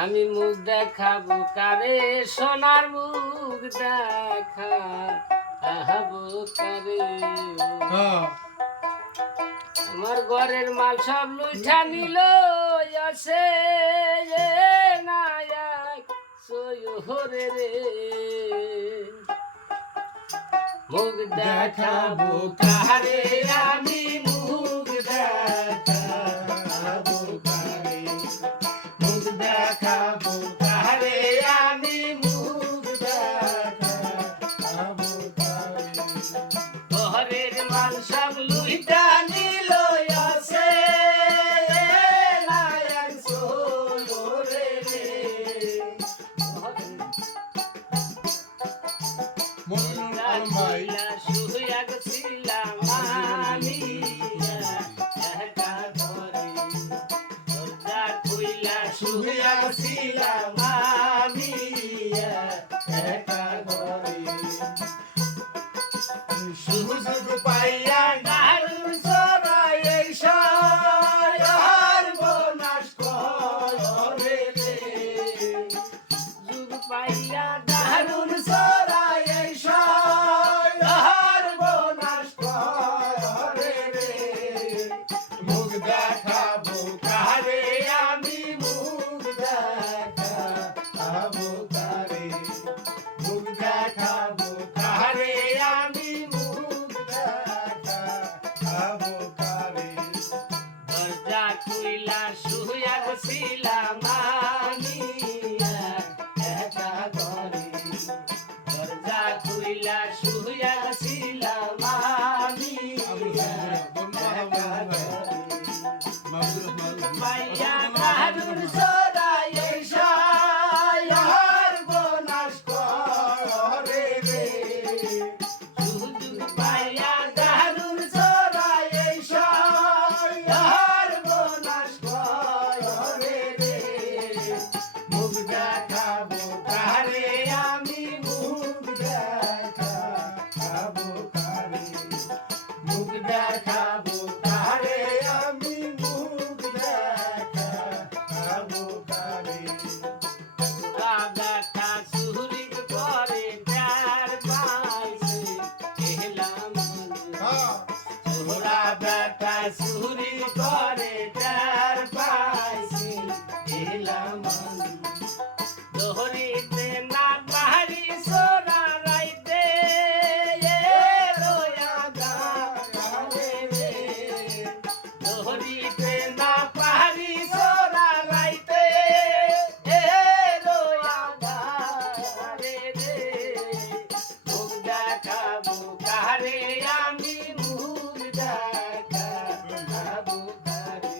আমি মুখ দেখাবো কারে সোনার মুখ দেখাবো কারে আমার ঘরের মাল সব লুঠা নিল আসে নায়াক সয়রে রে মুখ দেখাবো কারে আমি মুখ দেখাবো কারে মুখ দেখাবো কারে আমি মুখ দেখাবো কারে ঘরের মাল সব লুইটা নিল আসে নায়াক সয়রে রে শুয়া গেছিলাম আমি একা ঘরে দরজা খুইলা শুয়া গেছিলাম আমি একা ঘরে সুযোগ পাইয়া দারুণ সরাই এই শহর বনাস করে রে সুযোগ পাইয়া দারুণ সরাই এই শহর বনাস করে রে মুখ দেখাবো কারে আমি মুখ দেখাবো কারে মুখ দেখাবো কারে আমি মুখ দেখাবো কারে দরজা খুইলা শুয়া গেছিলাম আমি একা ঘরে দরজা খুইলা শুয়া গেছিলাম আমি একা ঘরে মাইয়া দারুণ সরাই এই শহর বনাস করে রে সুযোগ পাইয়া দারুণ সরাই এই শহর বনাস করে রে মুখ দেখাবো কারে আমি মুখ দেখাবো কারে মুখ দেখাবো কারে আমি মুখ দেখাবো কারে রাগাটা সুরি করে প্যার পাইছে এলাম তোরা বেটা সুরি করে প্যার পাইছে এলাম দোহরিতে না বাহারি সোনা রাইতে রোয়া গালে রে দোহরিতে না বাহারি সোনা রাইতে রোয়া গালে রে মুখ দেখাবো কারে আমি মুখ দেখাবো কারে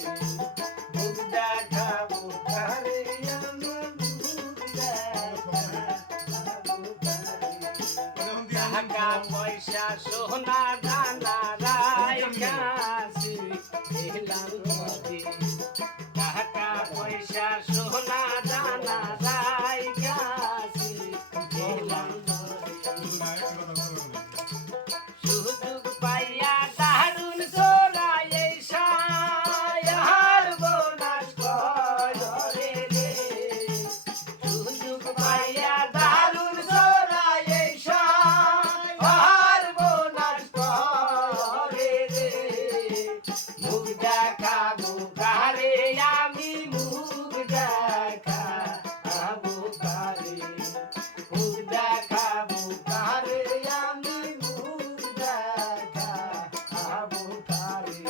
মুখ দেখাবো কারে আমি মুখ দেখাবো কারে টাকা পয়সা সোনা দানা রাই কাছে এলাম ঘরে টাকা পয়সা সোনা দানা রাই কাছে এলাম ঘরে সুযোগ পাইয়া দারুণ সরাই এই শহর বনাস করে রে সুযোগ পাইয়া দারুণ সরাই এই শহর বনাস করে রে মুখ দেখাবো কারে আমি মুখ দেখাবো কারে মুখ দেখাবো কারে আমি মুখ দেখাবো কারে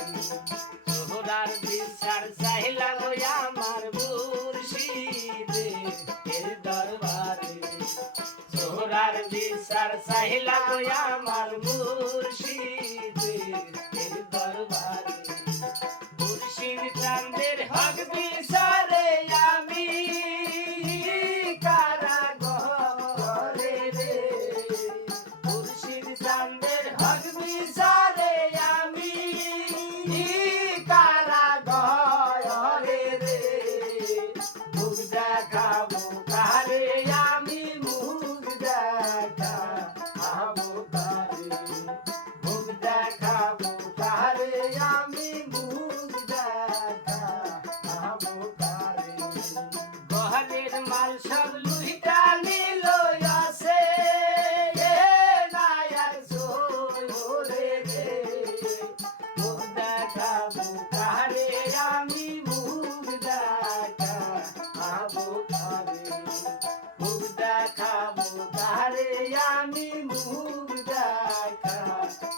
তোরার বিচার চাইলাম আমার মুর্শিদে এর দরবারে তোরার বিচার চাইলাম আমার মুর্শিদে এর দরবারে মুর্শিদ চাঁদের হক বিচারে আমি কারা ঘরে রে মুর্শিদ চাঁদের হক বিচারে আমি কারা ঘরে রে মুখ দেখাবো কারে আমি মুখ দেখাবো কারে মাল সব লুইটা নিল আসে নায়ার সোরে রে মুখ দেখাবো কারে আমি মুখ দেখাবো কারে মুখ দেখাবো কারে আমি মুখ দেখাবো